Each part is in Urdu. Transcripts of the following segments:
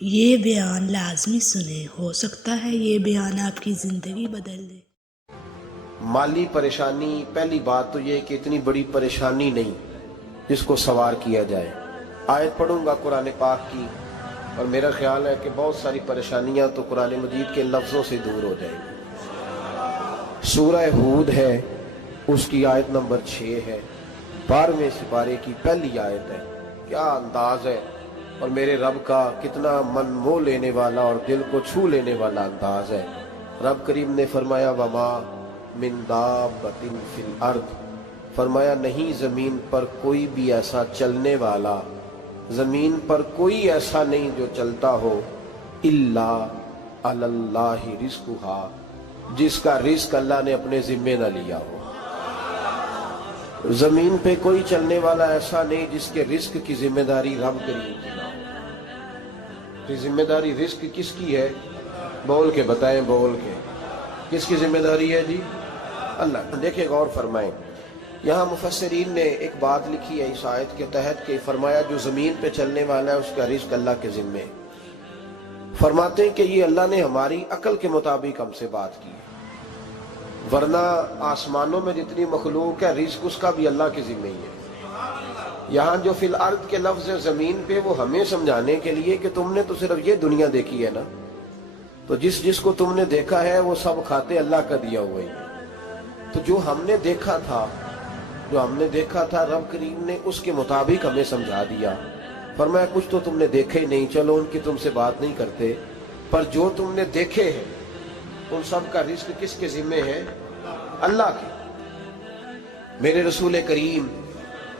یہ بیان لازمی سنیں، ہو سکتا ہے یہ بیان آپ کی زندگی بدل دے۔ مالی پریشانی، پہلی بات تو یہ کہ اتنی بڑی پریشانی نہیں جس کو سوار کیا جائے۔ آیت پڑھوں گا قرآن پاک کی، اور میرا خیال ہے کہ بہت ساری پریشانیاں تو قرآن مجید کے لفظوں سے دور ہو جائیں گی۔ سورہ ہود ہے، اس کی آیت نمبر 6 ہے، 12ویں سپارے کی پہلی آیت ہے۔ کیا انداز ہے، اور میرے رب کا کتنا من موہ لینے والا اور دل کو چھو لینے والا انداز ہے۔ رب کریم نے فرمایا وما من دابۃ فی الارض، فرمایا نہیں زمین پر کوئی بھی ایسا چلنے والا، زمین پر کوئی ایسا نہیں جو چلتا ہو، الا علی اللہ رزقھا، جس کا رزق اللہ نے اپنے ذمے نہ لیا ہو۔ زمین پہ کوئی چلنے والا ایسا نہیں جس کے رزق کی ذمہ داری رب کریم کی نہ ہو۔ یہ ذمہ داری رزق کس کی ہے؟ بول کے بتائیں، بول کے کس کی ذمہ داری ہے جی؟ اللہ۔ دیکھیں غور فرمائیں، یہاں مفسرین نے ایک بات لکھی ہے اس آیت کے تحت کہ فرمایا جو زمین پہ چلنے والا ہے اس کا رزق اللہ کے ذمے ہے۔ فرماتے ہیں کہ یہ اللہ نے ہماری عقل کے مطابق ہم سے بات کی ہے، ورنہ آسمانوں میں جتنی مخلوق ہے رزق اس کا بھی اللہ کے ذمے ہی ہے۔ یہاں جو فی الارض کے لفظ ہے زمین پہ، وہ ہمیں سمجھانے کے لیے کہ تم نے تو صرف یہ دنیا دیکھی ہے نا، تو جس کو تم نے دیکھا ہے وہ سب کھاتے اللہ کا دیا ہوا ہی ہے۔ تو جو ہم نے دیکھا تھا رب کریم نے اس کے مطابق ہمیں سمجھا دیا۔ فرمایا کچھ تو تم نے دیکھے ہی نہیں، چلو ان کی تم سے بات نہیں کرتے، پر جو تم نے دیکھے ہیں ان سب کا رزق کس کے ذمے ہے؟ اللہ کے۔ میرے رسول کریم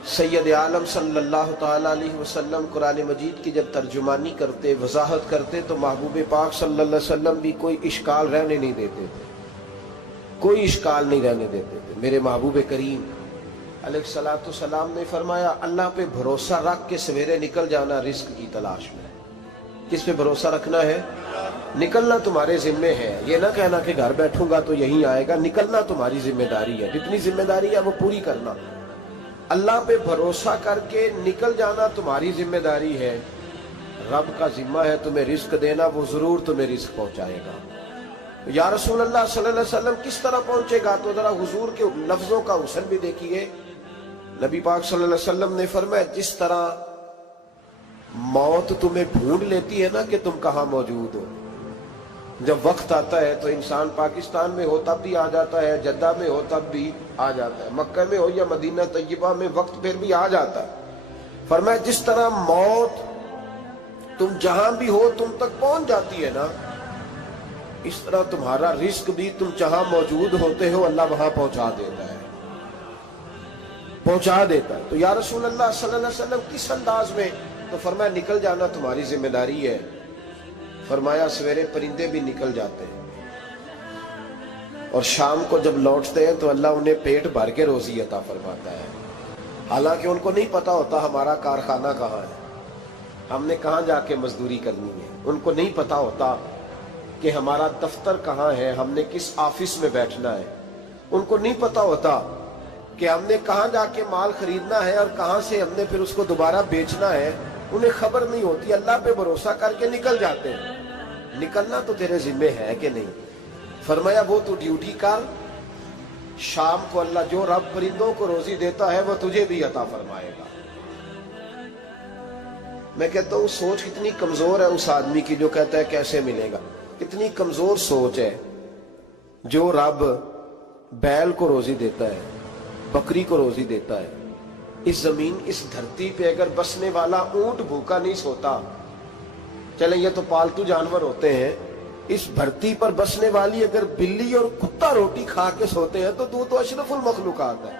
سید عالم صلی اللہ تعالی علیہ وسلم قرآن مجید کی جب ترجمانی کرتے، وضاحت کرتے، تو محبوب پاک صلی اللہ علیہ وسلم بھی کوئی اشکال رہنے نہیں دیتے تھے، کوئی اشکال نہیں رہنے دیتے تھے۔ میرے محبوب کریم علیہ الصلوۃ والسلام نے فرمایا اللہ پہ بھروسہ رکھ کے سویرے نکل جانا رزق کی تلاش میں۔ کس پہ بھروسہ رکھنا ہے؟ نکلنا تمہارے ذمے ہے، یہ نہ کہنا کہ گھر بیٹھوں گا تو یہی آئے گا، نکلنا تمہاری ذمہ داری ہے، جتنی ذمہ داری ہے وہ پوری کرنا۔ اللہ پہ بھروسہ کر کے نکل جانا تمہاری ذمہ داری ہے، رب کا ذمہ ہے تمہیں رزق دینا، وہ ضرور تمہیں رزق پہنچائے گا۔ یا رسول اللہ صلی اللہ علیہ وسلم کس طرح پہنچے گا؟ تو ذرا حضور کے لفظوں کا حسن بھی دیکھیے۔ نبی پاک صلی اللہ علیہ وسلم نے فرمایا جس طرح موت تمہیں ڈھونڈ لیتی ہے نا کہ تم کہاں موجود ہو، جب وقت آتا ہے تو انسان پاکستان میں ہو تب بھی آ جاتا ہے، جدہ میں ہو تب بھی آ جاتا ہے، مکہ میں ہو یا مدینہ طیبہ میں، وقت پھر بھی آ جاتا ہے۔ فرمایا جس طرح موت تم جہاں بھی ہو تم تک پہنچ جاتی ہے نا، اس طرح تمہارا رزق بھی تم جہاں موجود ہوتے ہو اللہ وہاں پہنچا دیتا ہے، پہنچا دیتا ہے۔ تو یا رسول اللہ صلی اللہ علیہ وسلم کس انداز میں؟ تو فرمایا نکل جانا تمہاری ذمہ داری ہے۔ فرمایا سویرے پرندے بھی نکل جاتے ہیں، اور شام کو جب لوٹتے ہیں تو اللہ انہیں پیٹ بھر کے روزی عطا فرماتا ہے، حالانکہ ان کو نہیں پتا ہوتا ہمارا کارخانہ کہاں ہے، ہم نے کہاں جا کے مزدوری کرنی ہے، ان کو نہیں پتا ہوتا کہ ہمارا دفتر کہاں ہے، ہم نے کس آفس میں بیٹھنا ہے، ان کو نہیں پتا ہوتا کہ ہم نے کہاں جا کے مال خریدنا ہے اور کہاں سے ہم نے پھر اس کو دوبارہ بیچنا ہے، انہیں خبر نہیں ہوتی۔ اللہ پہ بھروسہ کر کے نکل جاتے ہیں۔ نکلنا تو تیرے ذمے ہے کہ نہیں؟ فرمایا وہ تو ڈیوٹی کر، شام کو اللہ جو رب پرندوں کو روزی دیتا ہے وہ تجھے بھی عطا فرمائے گا۔ میں کہتا ہوں سوچ کتنی کمزور ہے اس آدمی کی جو کہتا ہے کیسے ملے گا، کتنی کمزور سوچ ہے۔ جو رب بیل کو روزی دیتا ہے، بکری کو روزی دیتا ہے، اس زمین اس دھرتی پہ اگر بسنے والا اونٹ بھوکا نہیں سوتا، چلیں یہ تو پالتو جانور ہوتے ہیں، اس دھرتی پر بسنے والی اگر بلی اور کتا روٹی کھا کے سوتے ہیں تو اشرف المخلوقات ہے۔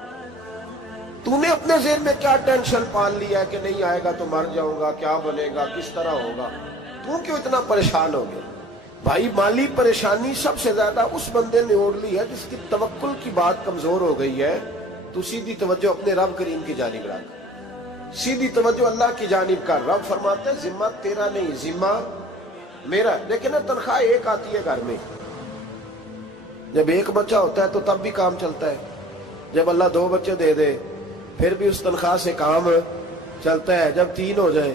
تو نے اپنے ذہن میں کیا ٹینشن پال لیا ہے کہ نہیں آئے گا تو مر جاؤں گا، کیا بنے گا، کس طرح ہوگا، تو کیوں اتنا پریشان ہو گیا؟ بھائی مالی پریشانی سب سے زیادہ اس بندے نے اوڑھ لی ہے جس کی توکل کی بات کمزور ہو گئی ہے۔ تو سیدھی توجہ اپنے رب کریم کی جانب رکھ، سیدھی توجہ اللہ کی جانب کر۔ رب فرماتے ہیں ذمہ تیرا نہیں، ذمہ میرا ہے۔ لیکن تنخواہ ایک آتی ہے گھر میں، جب ایک بچہ ہوتا ہے تو تب بھی کام چلتا ہے، جب اللہ 2 بچے دے دے پھر بھی اس تنخواہ سے کام چلتا ہے، جب 3 ہو جائیں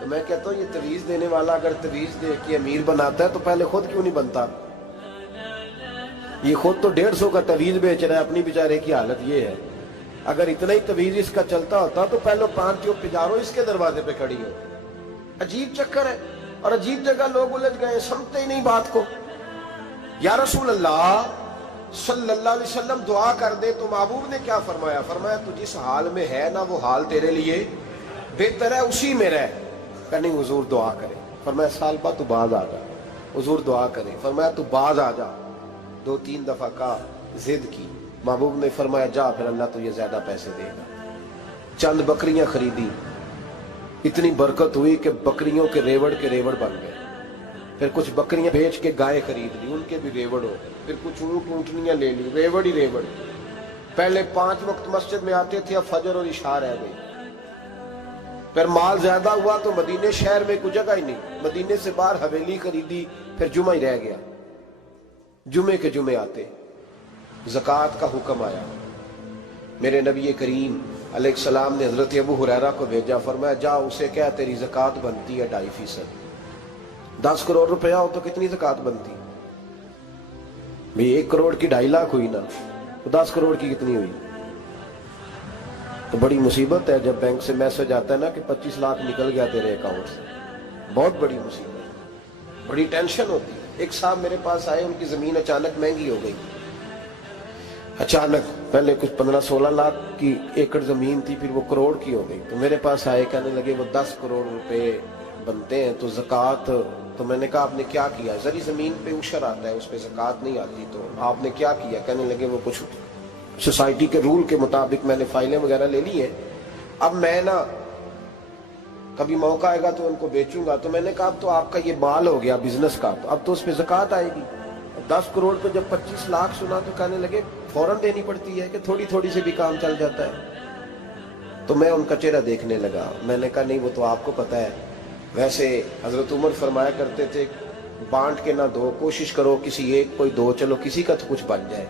تو میں کہتا ہوں یہ تویز دینے والا اگر تویز دے کے امیر بناتا ہے تو پہلے خود کیوں نہیں بنتا؟ یہ خود تو 150 کا تویز بیچ رہا ہے، اپنی بیچارے کی حالت یہ ہے۔ اگر اتنا ہی تویز اس کا چلتا ہوتا تو پہلے 5 پجاروں اس کے دروازے پہ کھڑی ہو۔ عجیب چکر ہے اور عجیب جگہ لوگ الجھ گئے، سمجھتے ہی نہیں بات کو۔ یا رسول اللہ صلی اللہ علیہ وسلم دعا کر دے تو محبوب نے کیا فرمایا؟ فرمایا تو جس حال میں ہے نا وہ حال تیرے لیے بہتر ہے، اسی میں رہ۔ کہ نہیں حضور دعا کرے۔ فرمایا سال بعد تو باز آ جا۔ حضور دعا کرے۔ فرمایا تو باز آ جا۔ 2-3 دفعہ کا ضد کی، محبوب نے فرمایا جا پھر اللہ تجھے زیادہ پیسے دے گا۔ چند بکریاں خریدی، اتنی برکت ہوئی کہ بکریوں کے ریوڑ بن گئے۔ پھر کچھ بکریاں بیچ کے گائے خرید لی، ان کے بھی ریوڑ ہو گئے۔ پھر کچھ اونٹ اونٹنیاں لے لی، ریوڑ ہی ریوڑ۔ پہلے 5 وقت مسجد میں آتے تھے، اب فجر اور عشاء رہ گئی۔ پھر مال زیادہ ہوا تو مدینے شہر میں کوئی جگہ ہی نہیں، مدینے سے باہر حویلی خریدی، پھر جمعہ ہی رہ گیا۔ جمعے کے جمعے آتے، زکوٰۃ کا حکم آیا۔ میرے نبی کریم علیہ السلام نے حضرت ابو ہریرہ کو بھیجا، فرمایا جا اسے کہہ تیری زکوٰۃ بنتی ہے 2.5%۔ 10 کروڑ روپیہ ہو تو کتنی زکوٰۃ بنتی؟ بھئی 1 کروڑ کی 2.5 لاکھ ہوئی نا، تو 10 کروڑ کی کتنی ہوئی؟ تو بڑی مصیبت ہے جب بینک سے میسج آتا ہے نا کہ 25 لاکھ نکل گیا تیرے اکاؤنٹ سے، بہت بڑی مصیبت، بڑی ٹینشن ہوتی ہے۔ ایک صاحب میرے پاس آئے، ان کی زمین اچانک مہنگی ہو گئی، اچانک پہلے کچھ 15-16 لاکھ کی ایکڑ زمین تھی، پھر وہ کروڑ کی ہو گئی۔ تو میرے پاس آئے، کہنے لگے وہ 10 کروڑ روپے بنتے ہیں تو زکوٰۃ، تو میں نے کہا آپ نے کیا کیا؟ زری زمین پہ عشر آتا ہے، اس پہ زکوٰۃ نہیں آتی، تو آپ نے کیا کیا؟ کہنے لگے وہ کچھ سوسائٹی کے رول کے مطابق میں نے فائلیں وغیرہ لے لی ہیں، اب میں نا کبھی موقع آئے گا تو ان کو بیچوں گا۔ تو میں نے کہا اب تو آپ کا یہ مال ہو گیا بزنس کا، تو اب تو اس پہ زکوٰۃ آئے گی۔ 10 کروڑ پہ جب 25 لاکھ سنا تو کہنے لگے فوراً دینی پڑتی ہے کہ تھوڑی تھوڑی سے بھی کام چل جاتا ہے؟ تو میں ان کا چہرہ دیکھنے لگا، میں نے کہا نہیں وہ تو آپ کو پتا ہے، ویسے حضرت عمر فرمایا کرتے تھے بانٹ کے نہ دو، کوشش کرو کسی ایک کو دو، چلو کسی کا تو کچھ بن جائے،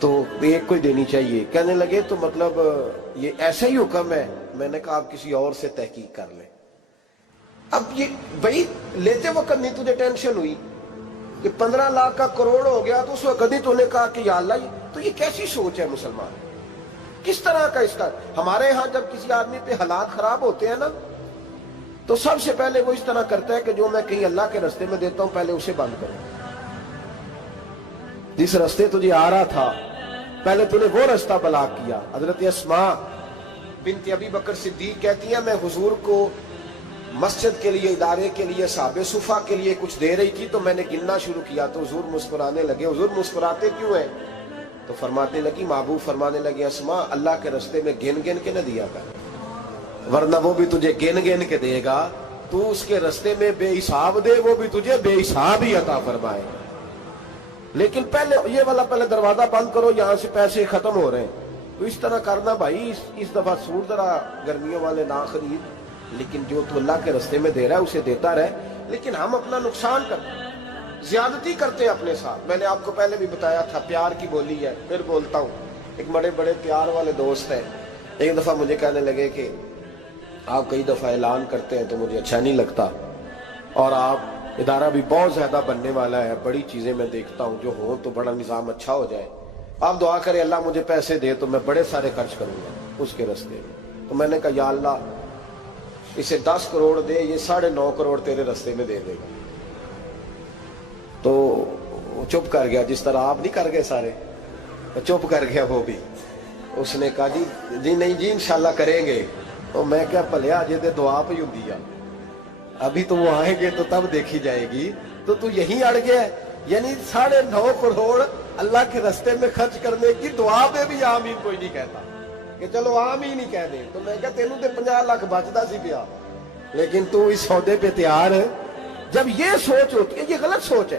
تو ایک کو دینی چاہیے۔ کہنے لگے تو مطلب یہ ایسا ہی حکم ہے؟ میں نے کہا آپ کسی اور سے تحقیق کر لیں۔ اب یہ بھائی لیتے وقت نہیں تجھے ٹینشن ہوئی کہ 15 لاکھ کا کروڑ ہو گیا، تو اس وقت نہیں تو نے کہا کہ یا اللہ، تو یہ کیسی سوچ ہے مسلمان؟ کس طرح کا اس کا؟ ہمارے ہاں جب کسی آدمی پہ حالات خراب ہوتے ہیں نا تو سب سے پہلے وہ اس طرح کرتا ہے کہ جو میں کہیں اللہ کے رستے میں دیتا ہوں پہلے اسے بند کروں، جس رستے تجھے آ رہا تھا پہلے تو نے وہ رستہ بلاک کیا۔ حضرت اسماء بنت ابی بکر صدیق کہتی ہیں میں حضور کو مسجد کے لیے، ادارے کے لیے، صحابہ صفہ کے لیے کچھ دے رہی تھی، تو میں نے گننا شروع کیا تو حضور مسکرانے لگے۔ حضور مسکراتے کیوں ہیں؟ تو فرماتے لگی، محبوب فرمانے لگے اسماء اللہ کے رستے میں گن گن کے نہ دیا کر، ورنہ وہ بھی تجھے گن گن کے دے گا، تو اس کے رستے میں بے حساب دے، وہ بھی تجھے بے حساب ہی عطا فرمائے گا۔ لیکن پہلے یہ والا پہلے دروازہ بند کرو، یہاں سے پیسے ختم ہو رہے ہیں، تو اس طرح کرنا بھائی۔ اس دفعہ سوٹ ذرا گرمیوں والے نہ خرید، لیکن جو تو اللہ کے رستے میں دے رہا ہے اسے دیتا رہے۔ لیکن ہم اپنا نقصان کرتے ہیں، زیادتی کرتے ہیں اپنے ساتھ۔ میں نے آپ کو پہلے بھی بتایا تھا پیار کی بولی ہے، پھر بولتا ہوں۔ ایک بڑے بڑے پیار والے دوست ہیں، ایک دفعہ مجھے کہنے لگے کہ آپ کئی دفعہ اعلان کرتے ہیں تو مجھے اچھا نہیں لگتا، اور آپ ادارہ بھی بہت زیادہ بننے والا ہے، بڑی چیزیں میں دیکھتا ہوں جو ہوں تو بڑا نظام اچھا ہو جائے، آپ دعا کریں اللہ مجھے پیسے دے تو میں بڑے سارے خرچ کروں گا اس کے راستے میں۔ تو میں نے کہا یا اللہ اسے 10 کروڑ دے، یہ 9.5 کروڑ تیرے راستے میں دے دے گا۔ تو چپ کر گیا، جس طرح آپ نہیں کر گئے سارے، چپ کر گیا وہ بھی۔ اس نے کہا جی نہیں جی انشاءاللہ کریں گے۔ تو میں کیا پلیا جی دے دعا پہ ہوں دیا، ابھی تو وہ آئیں گے تو تب دیکھی جائے گی، تو تو یہیں اڑ گیا ہے۔ یعنی 9.5 کروڑ اللہ کے راستے میں خرچ کرنے کی دعا پہ بھی آمین کوئی نہیں کہتا کہ چلو آمین ہی کہہ دیں۔ تو میں کہا تینوں تے 50 لاکھ بچتا سی پیا، لیکن تو اس سودے پہ تیار ہے۔ جب یہ سوچ ہوتی ہے، یہ غلط سوچ ہے،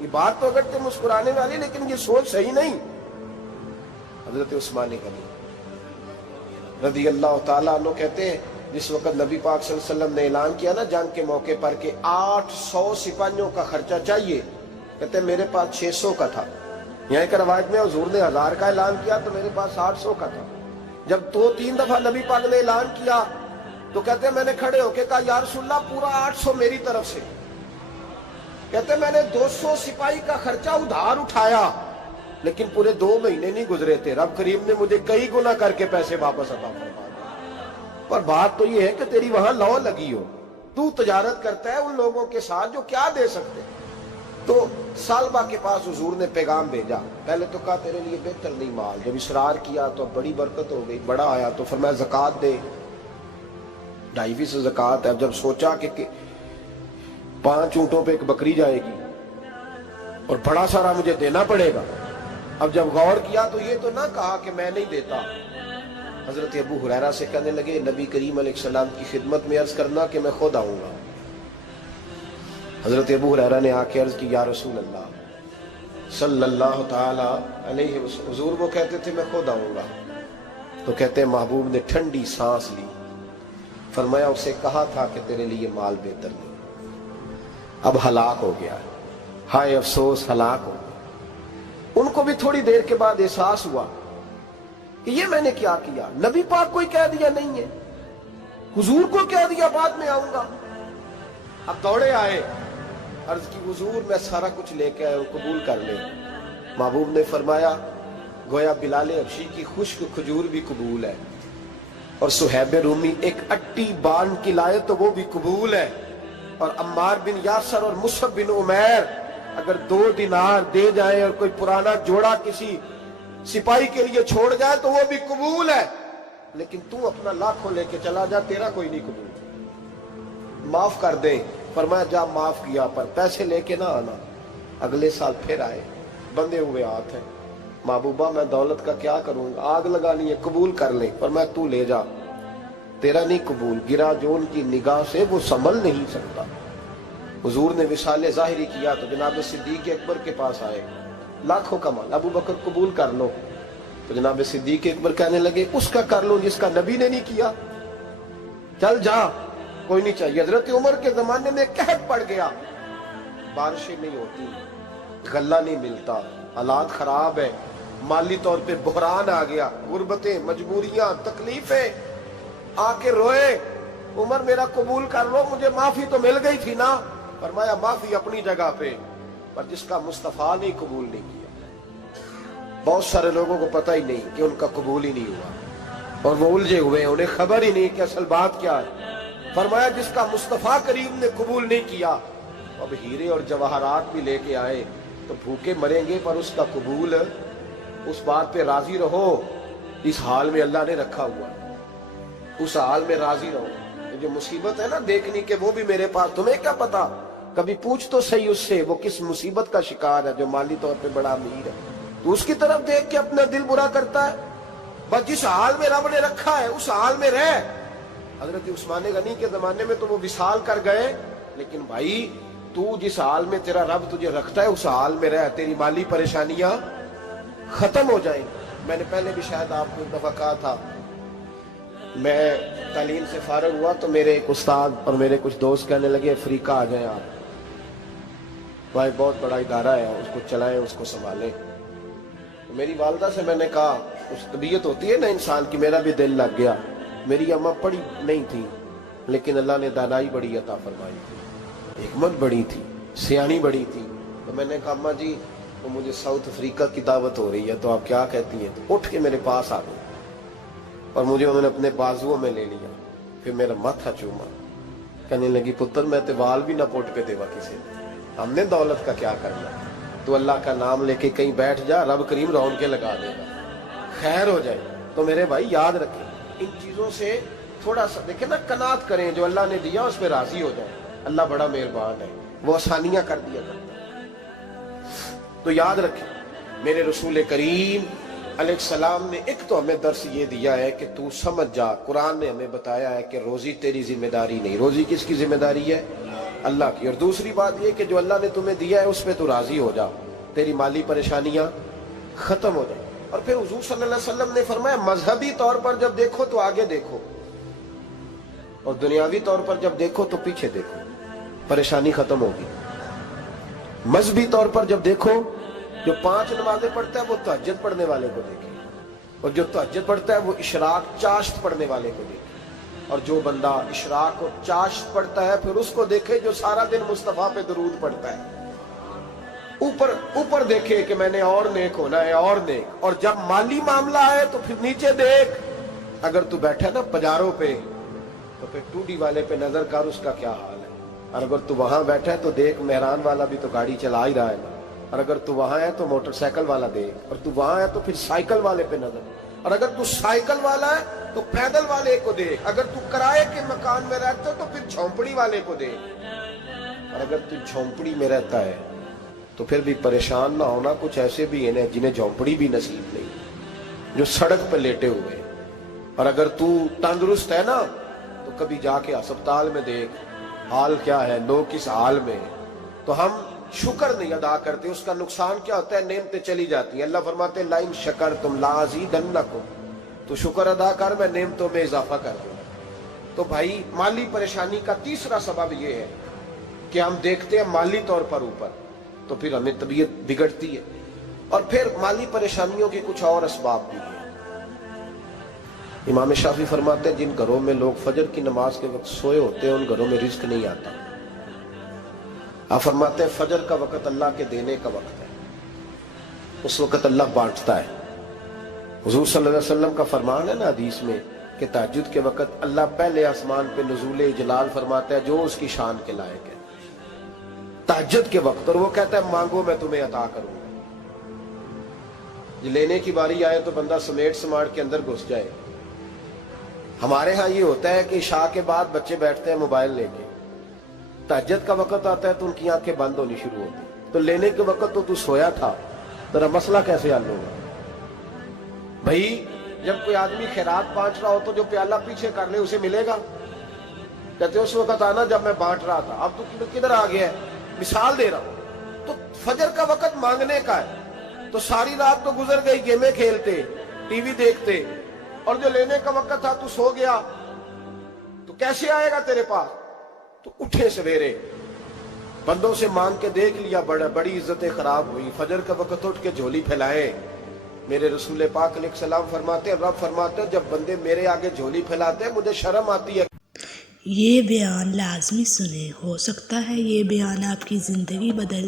یہ بات تو اگر تم مسکرانے والی، لیکن یہ سوچ صحیح نہیں۔ حضرت عثمان غنی رضی اللہ تعالیٰ عنہ کہتے ہیں جس وقت نبی پاک صلی اللہ علیہ وسلم نے اعلان کیا نا جنگ کے موقع پر کہ 800 سپاہیوں کا خرچہ چاہیے، کہتے ہیں میرے پاس 600 کا تھا۔ یہاں ایک روایت میں حضور نے 1000 کا اعلان کیا تو میرے پاس 800 کا تھا۔ جب 2-3 دفعہ نبی پاک نے اعلان کیا تو کہتے ہیں میں نے کھڑے ہو کے کہا یا رسول اللہ پورا 800 میری طرف سے. کہتے ہیں میں نے 200 سپاہی کا خرچہ ادھار اٹھایا لیکن پورے 2 مہینے نہیں گزرے تھے رب کریم نے مجھے کئی گنا کر کے پیسے واپس عطا فرما دیے. پر بات تو یہ ہے کہ تیری وہاں لو لگی ہو, تو تجارت کرتا ہے ان لوگوں کے ساتھ جو کیا دے سکتے. تو سالبہ کے پاس حضور نے پیغام بھیجا. پہلے تو کہا تیرے لیے بہتر نہیں مال, جب اصرار کیا تو بڑی برکت ہو گئی, بڑا آیا تو فرمایا زکوٰۃ دے, 2.5 زکوٰۃ ہے. اب جب سوچا کہ 5 اونٹوں پہ ایک بکری جائے گی اور بڑا سارا مجھے دینا پڑے گا, اب جب غور کیا تو یہ تو نہ کہا کہ میں نہیں دیتا. حضرت ابو ہریرہ سے کہنے لگے نبی کریم علیہ السلام کی خدمت میں عرض کرنا کہ میں خود آؤں گا. حضرت ابو ہریرہ نے آ کے عرض کی یا رسول اللہ صلی اللہ تعالی علیہ وسلم, حضور وہ کہتے تھے میں خود آؤں گا. تو کہتے ہیں محبوب نے ٹھنڈی سانس لی, فرمایا اسے کہا تھا کہ تیرے لیے مال بہتر نہیں, اب ہلاک ہو گیا, ہائے افسوس ہلاک ہو گیا. ان کو بھی تھوڑی دیر کے بعد احساس ہوا کہ یہ میں نے کیا کیا, نبی پاک کوئی کہہ دیا نہیں ہے, حضور کو کہہ دیا بعد میں آؤں گا. اب دوڑے آئے, عرض کی حضور میں سارا کچھ لے کے آیا ہوں, قبول کر لیں. محبوب نے فرمایا گویا بلال حبشی کی خشک کھجور بھی قبول ہے, اور صہیب رومی ایک اٹی بان کی لائے تو وہ بھی قبول ہے, اور عمار بن یاسر اور مصعب بن عمیر اگر 2 دینار دے جائیں اور کوئی پرانا جوڑا کسی سپاہی کے لیے چھوڑ جائے تو وہ بھی قبول ہے, لیکن تو اپنا لاکھوں لے کے چلا جا, تیرا کوئی نہیں قبول. معاف کر دیں. فرمایا جا معاف کیا, پر پیسے لے کے نہ آنا. اگلے سال پھر آئے, بندے ہوئے ہاتھ ہیں. محبوبہ میں دولت کا کیا کروں گا, آگ لگانی ہے, قبول کر لیں. فرمایا تو لے جا, تیرا نہیں قبول. گرا جو ان کی نگاہ سے وہ سنبھل نہیں سکتا. حضور نے وصال ظاہری کیا تو جناب صدیق اکبر کے پاس آئے, لاکھوں کا مال, ابو بکر قبول کر لو. تو جناب صدیق اکبر کہنے لگے اس کا کر لو جس کا نبی نے نہیں کیا, چل جا کوئی نہیں چاہیے. حضرت عمر کے زمانے میں قحط پڑ گیا, بارشیں نہیں ہوتی, غلہ نہیں ملتا, حالات خراب ہے, مالی طور پہ بحران آ گیا, غربتیں, مجبوریاں, تکلیفیں. آ کے روئے, عمر میرا قبول کر لو, مجھے معافی تو مل گئی تھی نا. فرمایا معافی اپنی جگہ پہ, پر جس کا مصطفیٰ نے قبول نہیں کیا. بہت سارے لوگوں کو پتہ ہی نہیں کہ ان کا قبول ہی نہیں ہوا, اور وہ الجھے ہوئے, انہیں خبر ہی نہیں کہ اصل بات کیا ہے. فرمایا جس کا مصطفیٰ کریم نے قبول نہیں کیا, اب ہیرے اور جواہرات بھی لے کے آئے تو بھوکے مریں گے, پر اس کا قبول, اس بات پہ راضی رہو. اس حال میں اللہ نے رکھا ہوا, اس حال میں راضی رہو. جو مصیبت ہے نا دیکھنی کہ وہ بھی میرے پاس, تمہیں کیا پتا, کبھی پوچھ تو صحیح اس سے وہ کس مصیبت کا شکار ہے. جو مالی طور پہ بڑا امیر ہے تو اس کی طرف دیکھ کے اپنا دل برا کرتا ہے. بس جس حال میں رب نے رکھا ہے اس حال میں رہ. حضرت عثمان غنی کے زمانے میں تو وہ وصال کر گئے, لیکن بھائی تو جس حال میں تیرا رب تجھے رکھتا ہے اس حال میں رہ, تیری مالی پریشانیاں ختم ہو جائیں. میں نے پہلے بھی شاید آپ کو ایک دفعہ کہا تھا, میں تعلیم سے فارغ ہوا تو میرے ایک استاد اور میرے کچھ دوست کہنے لگے افریقہ آ جائیں آپ, بھائی بہت بڑا ادارہ ہے, اس کو چلائیں, اس کو سنبھالیں. میری والدہ سے میں نے کہا, اس طبیعت ہوتی ہے نا انسان کی, میرا بھی دل لگ گیا. میری اماں پڑھی نہیں تھی لیکن اللہ نے دانائی بڑی عطا فرمائی تھی, حکمت بڑی تھی, سیانی بڑی تھی. تو میں نے کہا اماں جی وہ مجھے ساؤتھ افریقہ کی دعوت ہو رہی ہے تو آپ کیا کہتی ہیں. تو اٹھ کے میرے پاس آ گئی اور مجھے انہوں نے اپنے بازوؤں میں لے لیا, پھر میرا ماتھا چوما, کہنے لگی پتر میں تے وال بھی نہ پوٹ پہ دیوا کسی, ہم نے دولت کا کیا کرنا, تو اللہ کا نام لے کے کہیں بیٹھ جا, رب کریم رون کے لگا دے گا, خیر ہو جائے. تو میرے بھائی یاد رکھیں ان چیزوں سے تھوڑا سا دیکھیں نا, قناعت کریں, جو اللہ نے دیا اس پہ راضی ہو جائیں. اللہ بڑا مہربان ہے, وہ آسانیاں کر دیا کرتا ہے. تو یاد رکھیں میرے رسول کریم علیہ السلام نے ایک تو ہمیں درس یہ دیا ہے کہ تو سمجھ جا, قرآن نے ہمیں بتایا ہے کہ روزی تیری ذمہ داری نہیں, روزی کس کی ذمہ داری ہے, اللہ کی. اور دوسری بات یہ کہ جو اللہ نے تمہیں دیا ہے اس پہ تو راضی ہو جا, تیری مالی پریشانیاں ختم ہو جائیں. اور پھر حضور صلی اللہ علیہ وسلم نے فرمایا مذہبی طور پر جب دیکھو تو آگے دیکھو, اور دنیاوی طور پر جب دیکھو تو پیچھے دیکھو, پریشانی ختم ہوگی. مذہبی طور پر جب دیکھو, جو 5 نمازیں پڑھتا ہے وہ تہجد پڑھنے والے کو دیکھے, اور جو تہجد پڑھتا ہے وہ اشراق چاشت پڑھنے والے کو دیکھے. اور جو بندہ اشراق اور چاشت پڑھتا ہے پھر اس کو دیکھے جو سارا دن مصطفیٰ پہ درود پڑھتا ہے. اوپر دیکھے کہ میں نے اور نیک ہونا ہے اور نیک. اور جب مالی معاملہ ہے تو پھر نیچے دیکھ. اگر تو بیٹھا نا پجاروں پہ تو پھر ٹوڈی والے پہ نظر کر اس کا کیا حال ہے. اور اگر تو وہاں بیٹھا ہے تو دیکھ مہران والا بھی تو گاڑی چلا ہی رہا ہے نا. اور اگر تو وہاں ہے تو موٹر سائیکل والا دیکھ. اور تو وہاں ہے تو پھر سائیکل والے پہ نظر. اور اگر تو سائیکل والا ہے تو پیدل والے کو دیکھ. اگر تو کرائے کے مکان میں رہتا ہے تو پھر جھونپڑی والے کو دیکھ. اور اگر تو جھونپڑی میں رہتا ہے تو پھر بھی پریشان نہ ہونا. کچھ ایسے بھی ہیں جنہیں جھونپڑی بھی نصیب نہیں, جو سڑک پہ لیٹے ہوئے. اور اگر تو تندرست ہے نا تو کبھی جا کے اسپتال میں دیکھ حال کیا ہے, لوگ کس حال میں. تو ہم شکر نہیں ادا کرتے. اس کا نقصان کیا ہوتا ہے, نعمتیں چلی جاتی ہیں. اللہ فرماتے ہیں لئن شکرتم لازیدنکم, تو شکر ادا کر میں نعمتوں میں اضافہ کر دوں. تو بھائی مالی پریشانی کا تیسرا سبب یہ ہے کہ ہم دیکھتے ہیں مالی طور پر اوپر, تو پھر ہمیں طبیعت بگڑتی ہے. اور پھر مالی پریشانیوں کے کچھ اور اسباب بھی ہیں. امام شافعی فرماتے ہیں جن گھروں میں لوگ فجر کی نماز کے وقت سوئے ہوتے ہیں ان گھروں میں رزق نہیں آتا. آپ فرماتے ہیں فجر کا وقت اللہ کے دینے کا وقت ہے, اس وقت اللہ بانٹتا ہے. حضور صلی اللہ علیہ وسلم کا فرمان ہے نا حدیث میں کہ تہجد کے وقت اللہ پہلے آسمان پہ نزول جلال فرماتا ہے جو اس کی شان کے لائق ہے تہجد کے وقت. اور وہ کہتا ہے مانگو میں تمہیں عطا کروں گا. لینے کی باری آئے تو بندہ سمیٹ سماٹ کے اندر گھس جائے. ہمارے ہاں یہ ہوتا ہے کہ عشاء کے بعد بچے بیٹھتے ہیں موبائل لے کے, تہجد کا وقت آتا ہے تو ان کی آنکھیں بند ہونی شروع ہوتی. تو لینے کے وقت تو سویا تھا, ذرا مسئلہ کیسے حل ہوگا بھائی. جب کوئی آدمی خیرات بانٹ رہا ہو تو جو پیالہ پیچھے کر لے اسے ملے گا. کہتے اس وقت آنا جب میں بانٹ رہا تھا, اب تو کدھر آ گیا ہے. مثال دے رہا ہوں. تو فجر کا وقت مانگنے کا ہے, تو ساری رات تو گزر گئی گیمیں کھیلتے, ٹی وی دیکھتے, اور جو لینے کا وقت تھا تو سو گیا, تو کیسے آئے گا تیرے پاس. تو اٹھے سویرے بندوں سے مانگ کے دیکھ لیا, بڑی عزتیں خراب ہوئی. فجر کا وقت اٹھ کے جھولی پھیلائے. میرے رسول پاک علیہ السلام فرماتے ہیں, رب فرماتے ہیں جب بندے میرے آگے جھولی پھیلاتے ہیں مجھے شرم آتی ہے. یہ بیان لازمی سنیں, ہو سکتا ہے یہ بیان آپ کی زندگی بدل